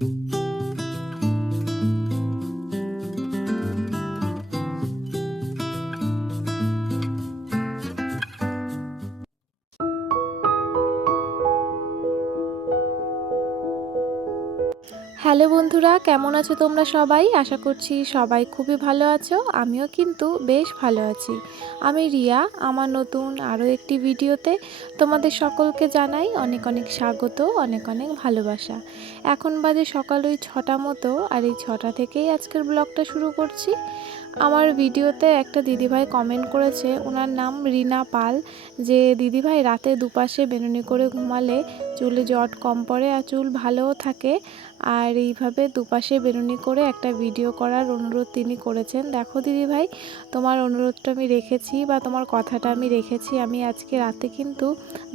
Thank you. Hello বন্ধুরা, কেমন আছো তোমরা সবাই? আশা করছি সবাই খুবই ভালো আছো, আমিও কিন্তু বেশ ভালো আছি। আমি রিয়া, আমার নতুন আরও একটি ভিডিওতে তোমাদের সকলকে জানাই অনেক অনেক স্বাগত, অনেক অনেক ভালোবাসা। এখন বাজে সকাল ওই ছটা মতো, আর এই ছটা থেকেই আজকের ব্লগটা শুরু করছি। আমার ভিডিওতে একটা দিদিভাই কমেন্ট করেছে, ওনার নাম রিনা পাল, যে দিদিভাই রাতে দুপাশে বেনুনি করে ঘুমালে চুলে জট কম পড়ে আর চুল ভালোও থাকে। আর এইভাবে দুপাশে বেরুনি করে একটা ভিডিও করার অনুরোধ তিনি করেছেন। দেখো দিদি ভাই, তোমার অনুরোধটা আমি রেখেছি বা তোমার কথাটা আমি রেখেছি। আমি আজকে রাতে কিন্তু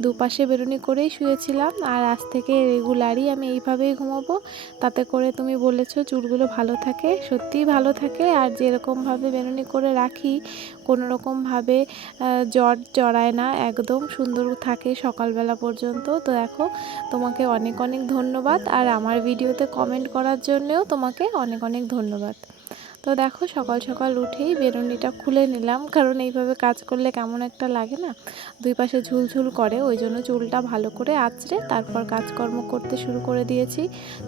দুপাশে বেরুনি করেই শুয়েছিলাম আর আজ থেকে রেগুলারই আমি এইভাবেই ঘুমাবো। তাতে করে তুমি বলেছ চুলগুলো ভালো থাকে, সত্যিই ভালো থাকে। আর যেরকমভাবে বেরুনি করে রাখি কোনো রকমভাবে জ্বর জড়ায় না, একদম সুন্দর থাকে সকালবেলা পর্যন্ত। তো দেখো, তোমাকে অনেক অনেক ধন্যবাদ। আর আমার ভিডিওতে কমেন্ট করার জন্যেও তোমাকে অনেক অনেক ধন্যবাদ। তো দেখো সকাল সকাল উঠেই বেরুনিটা খুলে নিলাম, কারণ এইভাবে কাজ করলে কেমন একটা লাগে না? দুই পাশে ঝুলঝুল করে, ওই জন্য চুলটা ভালো করে আঁচড়ে তারপর কাজকর্ম করতে শুরু করে দিয়েছি।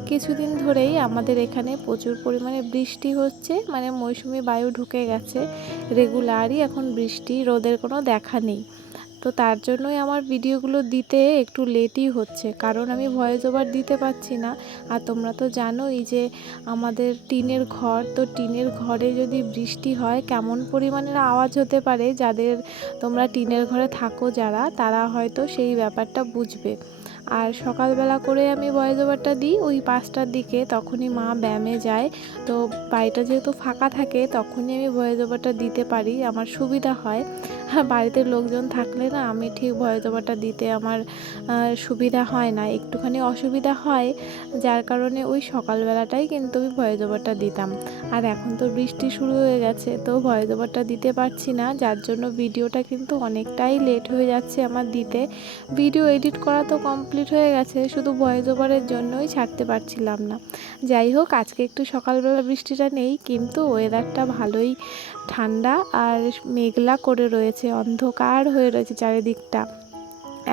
কিছুদিন ধরেই আমাদের এখানে প্রচুর পরিমাণে বৃষ্টি হচ্ছে মানে মৌসুমি বায়ু ঢুকে গেছে রেগুলারই এখন বৃষ্টি, রোদের কোনো দেখা নেই। তো তার জন্যই আমার ভিডিওগুলো দিতে একটু লেটই হচ্ছে। কারণ আমি ভয়েস ওভার দিতে পারছি না। আর তোমরা তো জানোই যে আমাদের টিনের ঘর, তো টিনের ঘরে যদি বৃষ্টি হয়, কেমন পরিমাণের আওয়াজ হতে পারে? যাদের তোমরা টিনের ঘরে থাকো যারা, তারা হয়তো সেই ব্যাপারটা বুঝবে। আর সকালবেলা করে আমি ভয়েস ওভারটা দিই ওই পাঁচটার দিকে, তখনই মা ব্যায়ামে যায়। তো বাড়িটা যেহেতু ফাঁকা থাকে, তখনই আমি ভয়েস ওভারটা দিতে পারি, আমার সুবিধা হয় হ্যাঁ। বাড়িতে লোকজন থাকলে না আমি ঠিক ভয়েস ওভারটা দিতে আমার সুবিধা হয় না। একটুখানি অসুবিধা হয়, যার কারণে ওই সকালবেলাটাই কিন্তু আমি ভয়েস ওভারটা দিতাম। আর এখন তো বৃষ্টি শুরু হয়ে গেছে, তো ভয়েস ওভারটা দিতে পারছি না, যার জন্য ভিডিওটা কিন্তু অনেকটাই লেট হয়ে যাচ্ছে আমার দিতে। ভিডিও এডিট করা তো কমপ্লিট হয়ে গেছে, শুধু ভয়েস ওভারের জন্যই ছাড়তে পারছিলাম না। যাই হোক, আজকে একটু সকালবেলা বৃষ্টিটা নেই, কিন্তু ওয়েদারটা ভালোই ঠান্ডা আর মেঘলা করে রয়েছে, অন্ধকার হয়ে রয়েছে চারিদিকটা।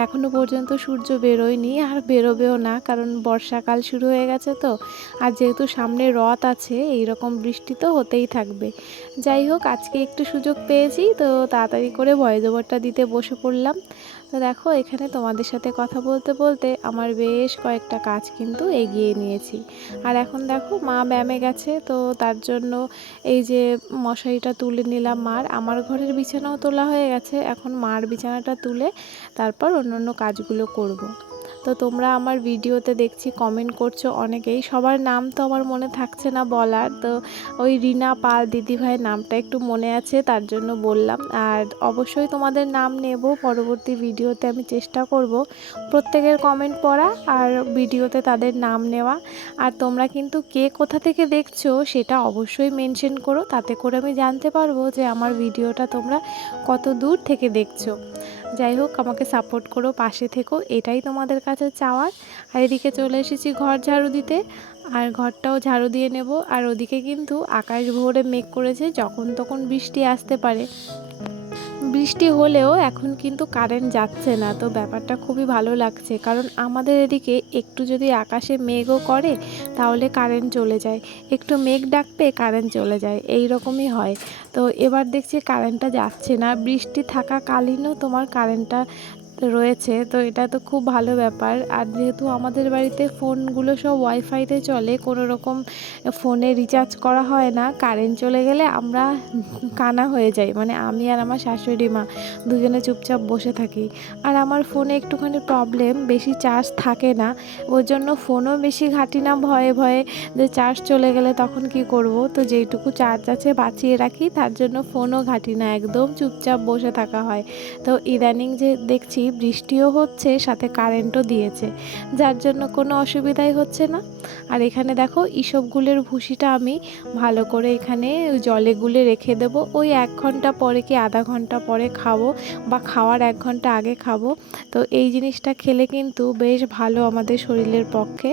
এখনও পর্যন্ত সূর্য বেরোয়নি আর বেরোবেও না, কারণ বর্ষাকাল শুরু হয়ে গেছে তো। আর যেহেতু সামনে রথ আছে এই রকম বৃষ্টি তো হতেই থাকবে। যাই হোক, আজকে একটু সুযোগ পেয়েছি, তো তাড়াতাড়ি করে ওভারটা দিতে বসে পড়লাম। তো দেখো, এখানে তোমাদের সাথে কথা বলতে বলতে আমার বেশ কয়েকটা কাজ কিন্তু এগিয়ে নিয়েছি আর এখন দেখো, মা ব্যামে গেছে, তো তার জন্য এই যে মশারিটা তুলে নিলাম মার আমার ঘরের বিছানাও তোলা হয়ে গেছে, এখন মার বিছানাটা তুলে তারপর অন্য অন্য কাজগুলো করব। তো তোমরা আমার ভিডিওতে দেখছি কমেন্ট করছ অনেকেই। সবার নাম তো আমার মনে থাকছে না বলার। তো ওই রিনা পাল দিদিভাইয়ের নামটা একটু মনে আছে, তার জন্য বললাম। আর অবশ্যই তোমাদের নাম নেব, পরবর্তী ভিডিওতে আমি চেষ্টা করব প্রত্যেকের কমেন্ট পড়া আর ভিডিওতে তাদের নাম নেওয়া। আর তোমরা কিন্তু কে কোথা থেকে দেখছ সেটা অবশ্যই মেনশন করো, তাতে করে আমি জানতে পারব যে আমার ভিডিওটা তোমরা কত দূর থেকে দেখছ। যাই হোক, আমাকে সাপোর্ট করো, পাশে থেকো, এটাই তোমাদের কাছে চাওয়ার। আর এদিকে চলে এসেছি ঘর ঝাড়ু দিতে। আর ঘরটাও ঝাড়ু দিয়ে নেব। আর ওদিকে কিন্তু আকাশ ভোরে মেঘ করেছে, যখন তখন বৃষ্টি আসতে পারে। বৃষ্টি হলেও এখন কিন্তু কারেন্ট যাচ্ছে না। তো ব্যাপারটা খুবই ভালো লাগছে। কারণ আমাদের এদিকে একটু যদি আকাশে মেঘও করে, তাহলে কারেন্ট চলে যায়। একটু মেঘ ডাকতে কারেন্ট চলে যায়। এই রকমই হয়। তো এবার দেখছি কারেন্টটা যাচ্ছে না। বৃষ্টি থাকাকালীনও তোমার কারেন্টটা রয়েছে, তো এটা তো খুব ভালো ব্যাপার। আর যেহেতু আমাদের বাড়িতে ফোনগুলো সব ওয়াইফাইতে চলে, কোনো রকম ফোনে রিচার্জ করা হয় না কারেন্ট চলে গেলে আমরা কানা হয়ে যাই। মানে আমি আর আমার শাশুড়ি মা দুজনে চুপচাপ বসে থাকি। আর আমার ফোনে একটুখানি প্রবলেম বেশি চার্জ থাকে না। ওর জন্য ফোনও বেশি ঘাটি না ভয়ে ভয়ে যে চার্জ চলে গেলে তখন কি করব? তো যেইটুকু চার্জ আছে বাঁচিয়ে রাখি, তার জন্য ফোনও ঘাটি না, একদম চুপচাপ বসে থাকা হয়। তো ইদানিং যে দেখছি বৃষ্টিও হচ্ছে, সাথে কারেন্টও দিয়েছে। যার জন্য কোনো অসুবিধাই হচ্ছে না। আর এখানে দেখো, ইসবগুলের ভুসিটা আমি ভালো করে এখানে জলে গুলে রেখে দেবো। ওই এক ঘণ্টা পরে কি আধা ঘণ্টা পরে খাব বা খাওয়ার এক ঘণ্টা আগে খাব। তো এই জিনিসটা খেলে কিন্তু বেশ ভালো আমাদের শরীরের পক্ষে।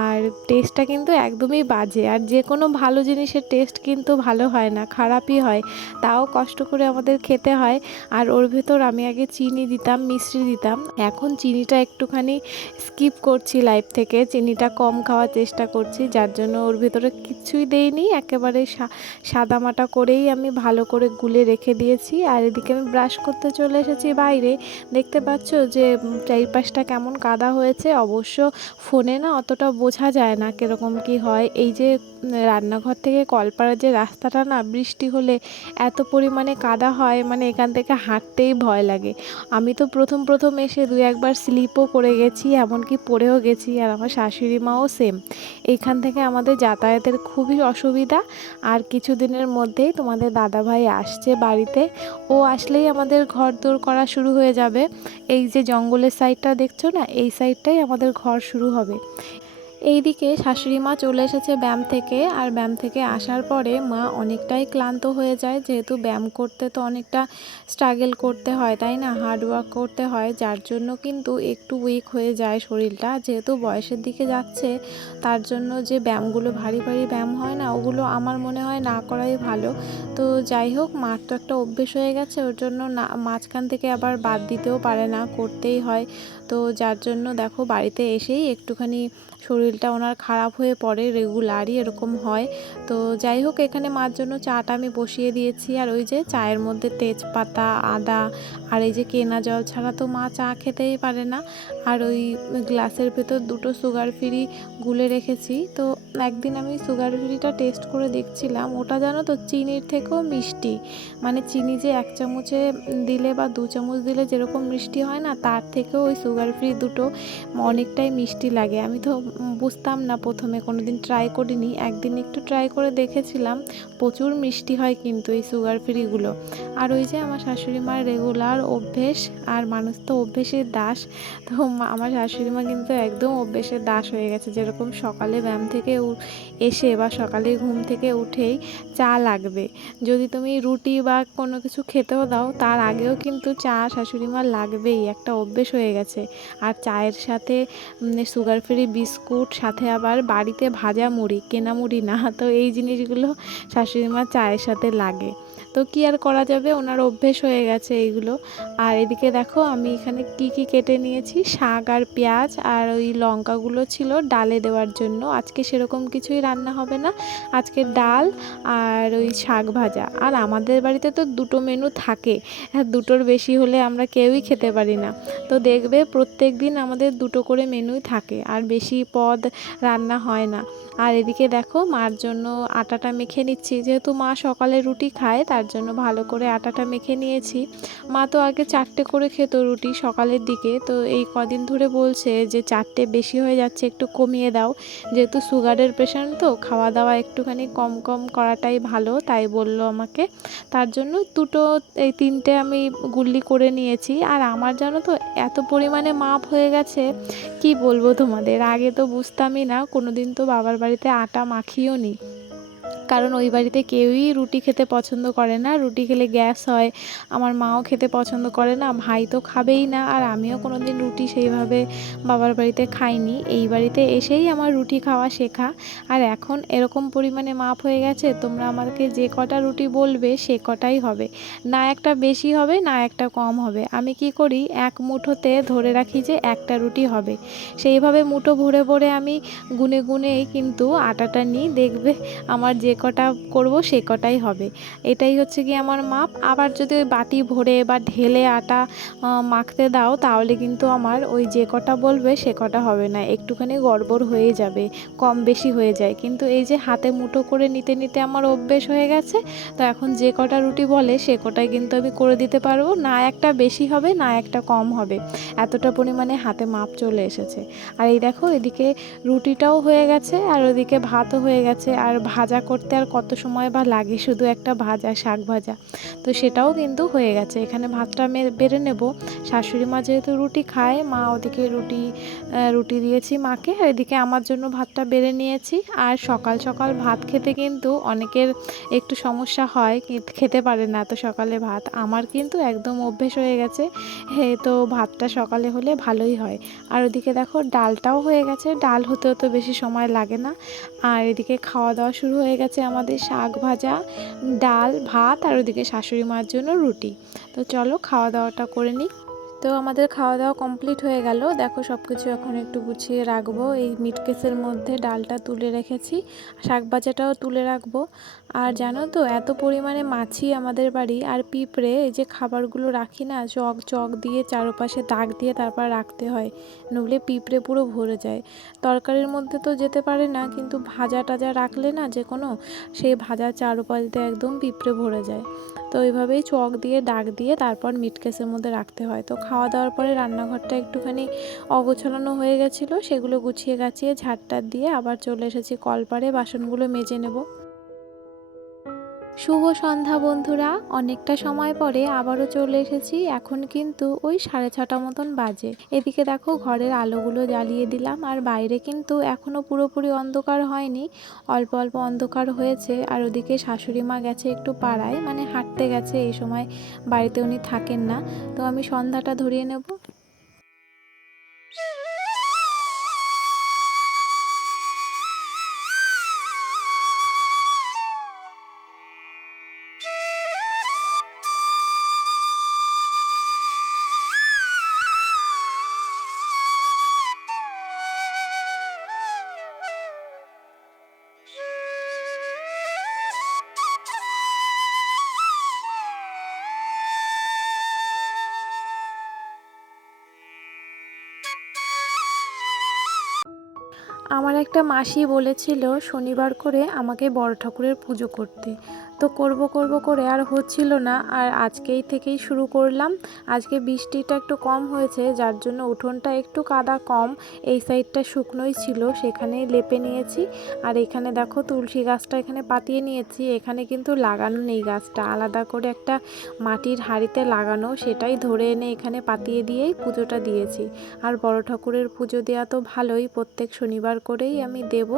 আর টেস্টটা কিন্তু একদমই বাজে। আর যে কোনো ভালো জিনিসের টেস্ট কিন্তু ভালো হয় না, খারাপই হয়। তাও কষ্ট করে আমাদের খেতে হয়। আর ওর ভেতর আমি আগে চিনি দিতাম, মিষ্টি দিতাম। এখন চিনিটা একটুখানি স্কিপ করছি লাইফ থেকে। চিনিটা কম খাওয়ার চেষ্টা করছি, যার জন্য ওর ভেতরে কিছুই দেইনি। একেবারে সাদামাটা করেই আমি ভালো করে গুলে রেখে দিয়েছি। আর এদিকে আমি ব্রাশ করতে চলে এসেছি বাইরে। দেখতে পাচ্ছ যে চারিপাশটা কেমন কাদা হয়েছে। অবশ্য ফোনে না অতটা বোঝা যায় না কীরকম কি হয়। এই যে রান্নাঘর থেকে কলপাড়ার যে রাস্তাটা না, বৃষ্টি হলে এত পরিমাণে কাদা হয় মানে এখান থেকে হাঁটতেই ভয় লাগে। আমি তো প্রথম প্রথম এসে দু একবার স্লিপও করে গেছি, এমনকি পড়েও গেছি, আর আমার শাশুড়ি মাও সেম এইখান থেকে আমাদের যাতায়াতের খুবই অসুবিধা, আর কিছুদিনের মধ্যেই তোমাদের দাদাভাই আসছে বাড়িতে। ও আসলেই আমাদের ঘর দৌড় করা শুরু হয়ে যাবে। এই যে জঙ্গলের সাইডটা দেখছ না, এই সাইডটাই আমাদের ঘর শুরু হবে। এইদিকে শাশুড়ি মা চলে এসেছে ব্যায়াম থেকে, আর ব্যায়াম থেকে আসার পরে মা অনেকটাই ক্লান্ত হয়ে যায়, যেহেতু ব্যায়াম করতে তো অনেকটা স্ট্রাগল করতে হয়, তাই না? হার্ড ওয়ার্ক করতে হয়, যার জন্য কিন্তু একটু উইক হয়ে যায় শরীরটা। যেহেতু বয়সের দিকে যাচ্ছে, তার জন্য যে ব্যায়ামগুলো ভারী ভারী ব্যায়াম হয় না, ওগুলো আমার মনে হয় না করাই ভালো। তো যাই হোক, মার তো একটা অভ্যেস হয়ে গেছে, ওর জন্য না, মাঝখান থেকে আবার বাদ দিতেও পারে না, করতেই হয়। তো যার জন্য দেখো, বাড়িতে এসেই একটুখানি শরীরটা ওনার খারাপ হয়ে পড়ে রেগুলারই এরকম হয়। তো যাই হোক, এখানে মার জন্য চাটা আমি বসিয়ে দিয়েছি। আর ওই যে চায়ের মধ্যে তেজপাতা, আদা আর এই যে কেনা জল ছাড়া তো মা চা খেতেই পারে না। আর ওই গ্লাসের ভেতর দুটো সুগার ফ্রি গুলে রেখেছি। তো একদিন আমি সুগার ফ্রিটা টেস্ট করে দেখছিলাম। ওটা জানো তো, চিনির থেকেও মিষ্টি। মানে চিনি যে এক চামচে দিলে বা দু চামচ দিলে যেরকম মিষ্টি হয় না, তার থেকেও ওই সুগার ফ্রি দুটো অনেকটাই মিষ্টি লাগে। আমি তো বুঝতাম না প্রথমে কোনো দিন ট্রাই করিনি। একদিন একটু ট্রাই করে দেখেছিলাম, প্রচুর মিষ্টি হয় কিন্তু এই সুগার ফ্রিগুলো আর ওই যে আমার শাশুড়ি মার রেগুলার অভ্যেস, আর মানুষ তো অভ্যেসের দাস, তো আমার শাশুড়ি মা কিন্তু একদম অভ্যেসের দাস হয়ে গেছে। যেরকম সকালে ব্যায়াম থেকে এসে বা সকালে ঘুম থেকে উঠেই চা লাগবে। যদি তুমি রুটি বা কোনো কিছু খেতেও দাও, তার আগেও কিন্তু চা শাশুড়ি মার লাগবেই, একটা অভ্যেস হয়ে গেছে। আর চায়ের সাথে সুগার ফ্রি বিস্কুট সাথে আবার বাড়িতে ভাজা মুড়ি, কেনা মুড়ি না, তো এই জিনিসগুলো শাশুড়ি মার চায়ের সাথে লাগে। তো কি আর করা যাবে? ওনার অভ্যেস হয়ে গেছে এইগুলো। আর এদিকে দেখো, আমি এখানে কি কি কেটে নিয়েছি? শাক আর পেঁয়াজ আর ওই লঙ্কাগুলো ছিল ডালে দেওয়ার জন্য। আজকে সেরকম কিছুই রান্না হবে না। আজকে ডাল আর ওই শাক ভাজা। আর আমাদের বাড়িতে তো দুটো মেনু থাকে। দুটোর বেশি হলে আমরা কেউই খেতে পারি না। তো দেখবে প্রত্যেক দিন আমাদের দুটো করে মেনুই থাকে। আর বেশি পদ রান্না হয় না। আর এদিকে দেখো, মার জন্য আটাটা মেখে নিচ্ছি। যেহেতু মা সকালে রুটি খায়, তার জন্য ভালো করে আটাটা মেখে নিয়েছি। মা তো আগে চারটে করে খেত রুটি সকালের দিকে। তো এই কদিন ধরে বলছে যে, চারটে বেশি হয়ে যাচ্ছে, একটু কমিয়ে দাও। যেহেতু সুগারের পেশেন্ট তো খাওয়া দাওয়া একটুখানি কম কম করাটাই ভালো, তাই বলল আমাকে। তার জন্য দুটো, এই তিনটে আমি গুল্লি করে নিয়েছি। আর আমার জানো তো, এত পরিমাণে মাপ হয়ে গেছে, কি বলব তোমাদের? আগে তো বুঝতামই না কোনো দিন তো বাবার বাড়িতে আটা মাখিও নি কারণ ওই বাড়িতে কেউই রুটি খেতে পছন্দ করে না। রুটি খেলে গ্যাস হয়, আমার মাও খেতে পছন্দ করে না, ভাই তো খাবেই না। আর আমিও কোনো দিন রুটি সেইভাবে বাবার বাড়িতে খাইনি। এই বাড়িতে এসেই আমার রুটি খাওয়া শেখা। আর এখন এরকম পরিমাণে মাপ হয়ে গেছে, তোমরা আমাকে যে কটা রুটি বলবে সে কটাই হবে। না একটা বেশি হবে, না একটা কম হবে। আমি কি করি, এক মুঠোতে ধরে রাখি যে একটা রুটি হবে। সেইভাবে মুঠো ভরে ভরে আমি গুনে গুনেই কিন্তু আটাটা নিই। দেখবে আমার যে কটা করব সে কটাই হবে। এটাই হচ্ছে কি আমার মাপ। আবার যদি বাটি ভরে বা ঢেলে আটা মাখতে দাও, তাহলে কিন্তু আমার ওই যে কটা বলবে সে কটা হবে না। একটুখানি গড়বড় হয়ে যাবে, কম বেশি হয়ে যায়। কিন্তু এই যে হাতে মুঠো করে নিতে নিতে আমার অভ্যেস হয়ে গেছে, তো এখন যে কটা রুটি বলে সে কটাই কিন্তু আমি করে দিতে পারব। না একটা বেশি হবে, না একটা কম হবে। এতটা পরিমাণে হাতে মাপ চলে এসেছে। আর এই দেখো, এদিকে রুটিটাও হয়ে গেছে, আর ওদিকে ভাতও হয়ে গেছে। আর ভাজা করতে আসতে আর কত সময় বা লাগে শুধু একটা ভাজা, শাক ভাজা। তো সেটাও কিন্তু হয়ে গেছে। এখানে ভাতটা বেড়ে নেব। শাশুড়ি মা যেহেতু রুটি খায়, মা ওদিকে রুটি রুটি দিয়েছি মাকে। আর এদিকে আমার জন্য ভাতটা বেড়ে নিয়েছি। আর সকাল সকাল ভাত খেতে কিন্তু অনেকের একটু সমস্যা হয় খেতে পারে না এত সকালে ভাত। আমার কিন্তু একদম অভ্যেস হয়ে গেছে। তো ভাতটা সকালে হলে ভালোই হয়। আর ওদিকে দেখো ডালটাও হয়ে গেছে। ডাল হতে হতে বেশি সময় লাগে না। আর এদিকে খাওয়া দাওয়া শুরু হয়ে গেছে। আমাদের শাক ভাজা, ডাল, ভাত আর ওদিকে শাশুড়ি মার জন্য রুটি। তো চলো খাওয়া দাওয়াটা করে নিই। তো আমাদের খাওয়া দাওয়া কমপ্লিট হয়ে গেল। দেখো সব কিছু এখন একটু গুছিয়ে রাখব। এই মিট কেসের মধ্যে ডালটা তুলে রেখেছি, শাক ভাজাটাও তুলে রাখব। আর জানো তো, এত পরিমাণে মাছি আমাদের বাড়ি আর পিঁপড়ে, এই যে খাবারগুলো রাখি না, চক চক দিয়ে চারপাশে দাগ দিয়ে তারপর রাখতে হয়। নইলে পিঁপড়ে পুরো ভরে যায়। তরকারির মধ্যে তো যেতে পারে না, কিন্তু ভাজা টাজা রাখলে না যে কোনো সেই ভাজা চারপাশ দিয়ে একদম পিঁপড়ে ভরে যায়। তো ওইভাবেই চক দিয়ে, ডাক দিয়ে তারপর মিট কেসের মধ্যে রাখতে হয়। তো খাওয়া দাওয়ার পরে রান্নাঘরটা একটুখানি অগোছানো হয়ে গেছিল, সেগুলো গুছিয়ে গাছিয়ে ঝাড়টার দিয়ে আবার চলে এসেছি কলপারে বাসনগুলো মেজে নেব। শুভ সন্ধ্যা বন্ধুরা। অনেকটা সময় পরে আবারও চলে এসেছি। এখন কিন্তু ওই সাড়ে ছটা মতন বাজে। এদিকে দেখো ঘরের আলোগুলো জ্বালিয়ে দিলাম আর বাইরে কিন্তু এখনও পুরোপুরি অন্ধকার হয়নি। অল্প অল্প অন্ধকার হয়েছে আর ওদিকে শাশুড়ি মা গেছে একটু পাড়ায়। মানে হাঁটতে গেছে এই সময়। বাড়িতে উনি থাকেন না। তো আমি সন্ধ্যাটা ধরিয়ে নেব। আমার একটা মাসি বলেছিল শনিবার করে আমাকে বড় ঠাকুরের পুজো করতে। তো করব করব করে আর হচ্ছিল না। আর আজকেই থেকেই শুরু করলাম। আজকে বৃষ্টিটা একটু কম হয়েছে, যার জন্য উঠোনটা একটু কাদা কম। এই সাইডটা শুকনোই ছিল, সেখানেই লেপে নিয়েছি। আর এখানে দেখো তুলসী গাছটা এখানে পাতিয়ে নিয়েছি। এখানে কিন্তু লাগানো নেই গাছটা। আলাদা করে একটা মাটির হাঁড়িতে লাগানো, সেটাই ধরে এনে এখানে পাতিয়ে দিয়েই পুজোটা দিয়েছি। আর বড় ঠাকুরের পুজো দেওয়া তো ভালোই। প্রত্যেক শনিবার করেই আমি দেব।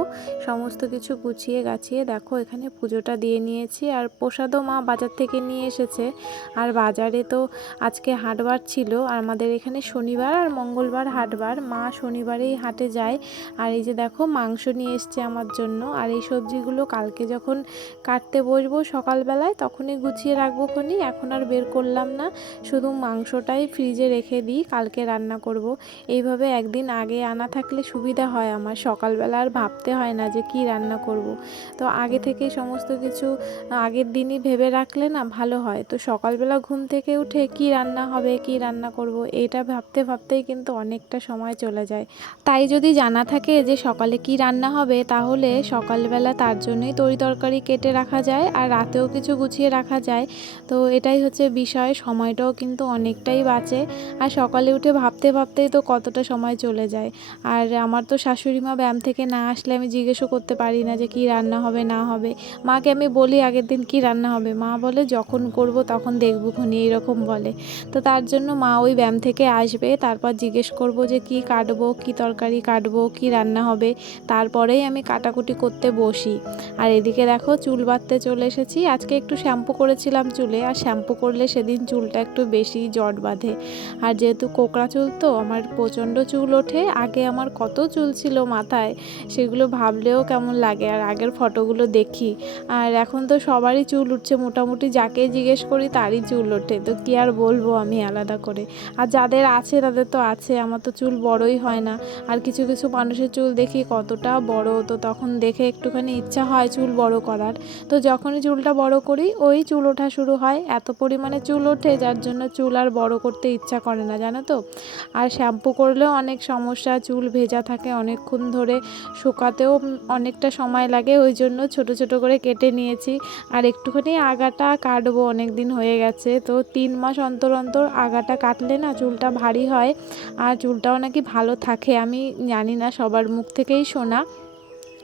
সমস্ত কিছু গুছিয়ে গাছিয়ে দেখো এখানে পুজোটা দিয়ে নিয়েছি। আর প্রসাদও মা বাজার থেকে নিয়ে এসেছে। আর বাজারে তো আজকে হাটবার ছিল। আর আমাদের এখানে শনিবার আর মঙ্গলবার হাটবার। মা শনিবারেই হাটে যায়। আর এই যে দেখো, মাংস নিয়ে এসছে আমার জন্য। আর এই সবজিগুলো কালকে যখন কাটতে বসবো সকালবেলায়, তখনই গুছিয়ে রাখব খনি। এখন আর বের করলাম না। শুধু মাংসটাই ফ্রিজে রেখে দিই, কালকে রান্না করব। এইভাবে একদিন আগে আনা থাকলে সুবিধা হয় আমার। সকালবেলা আর ভাবতে হয় না যে কি রান্না করব। তো আগে থেকে সমস্ত কিছু আগের দিনই ভেবে রাখলে না ভালো হয়। তো সকালবেলা ঘুম থেকে উঠে কি রান্না হবে, কি রান্না করব এটা ভাবতে ভাবতেই কিন্তু অনেকটা সময় চলে যায়। তাই যদি জানা থাকে যে সকালে কি রান্না হবে, তাহলে সকালবেলা তার জন্যই তরি তরকারি কেটে রাখা যায় আর রাতেও কিছু গুছিয়ে রাখা যায়। তো এটাই হচ্ছে বিষয়, সময়টাও কিন্তু অনেকটাই বাঁচে আর সকালে উঠে ভাবতে ভাবতেই তো কতটা সময় চলে যায়। আর আমার তো শাশুড়ি মা ব্যায়াম থেকে না আসলে আমি জিজ্ঞেসও করতে পারি না যে কি রান্না হবে, না হবে। মাকে আমি বলি আগের দিন কি রান্না হবে? মা বলে, যখন করব তখন দেখব খুনি, এরকম বলে। তো তার জন্য মা ওই ব্যায়াম থেকে আসবে, তারপর জিজ্ঞেস করব যে, কি কাটবো? কি তরকারি কাটবো? কি রান্না হবে? তারপরেই আমি কাটাকুটি করতে বসি। আর এদিকে দেখো, চুল বাঁধতে চলে এসেছি। আজকে একটু শ্যাম্পু করেছিলাম চুলে, আর শ্যাম্পু করলে সেদিন চুলটা একটু বেশি জট বাঁধে। আর যেহেতু কোকড়া চুল তো, আমার প্রচণ্ড চুল ওঠে। আগে আমার কত চুল ছিল মাথায়, সেগুলো ভাবলেও কেমন লাগে। আর আগের ফটোগুলো দেখি। আর এখন তো সবারই চুল উঠছে। মোটামুটি যাকে জিজ্ঞেস করি তারই চুল ওঠে। তো কী আর বলব আমি আলাদা করে। আর যাদের আছে, তাদের তো আছে। আমার তো চুল বড়ই হয় না। আর কিছু কিছু মানুষের চুল দেখি কতটা বড়। তো তখন দেখে একটুখানি ইচ্ছা হয় চুল বড় করার। তো যখনই চুলটা বড় করি, ওই চুল ওঠা শুরু হয়। এত পরিমাণে চুল ওঠে, যার জন্য চুল আর বড় করতে ইচ্ছা করে না, জানো তো? আর শ্যাম্পু করলেও অনেক সমস্যা, চুল ভেজা থাকে অনেকক্ষণ ধরে। শুকাতেও অনেকটা সময় লাগে। ওই জন্য ছোট ছোট করে কেটে নিয়েছি। আর একটুখানি আগাটা কাটবো অনেক দিন হয়ে গেছে। তো তিন মাস অন্তর অন্তর আগাটা কাটলে না চুলটা ভারী হয়, আর চুলটাও নাকি ভালো থাকে। আমি জানি না সবার মুখ থেকেই শোনা।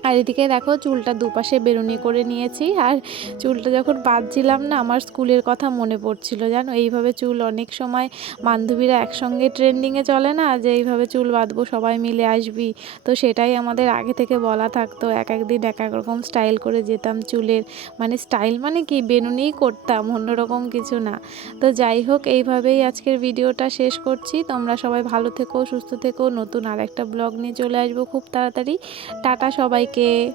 আর এদিকে দেখো চুলটা দুপাশে বেরুনি করে নিয়েছি। আর চুলটা যখন বাঁধছিলাম না, আমার স্কুলের কথা মনে পড়ছিল, জানো? এইভাবে চুল অনেক সময় বান্ধবীরা একসঙ্গে ট্রেন্ডিংয়ে চলে না, যে এইভাবে চুল বাঁধবো, সবাই মিলে আসবি। তো সেটাই আমাদের আগে থেকে বলা থাকতো, এক এক দিন এক এক রকম স্টাইল করে যেতাম চুলের। মানে স্টাইল মানে কি? বেনুনিই করতাম, অন্যরকম কিছু না। তো যাই হোক, এইভাবেই আজকের ভিডিওটা শেষ করছি। তোমরা সবাই ভালো থেকো, সুস্থ থেকো। নতুন আর একটা ব্লগ নিয়ে চলে আসব খুব তাড়াতাড়ি। টাটা সবাইকে। 给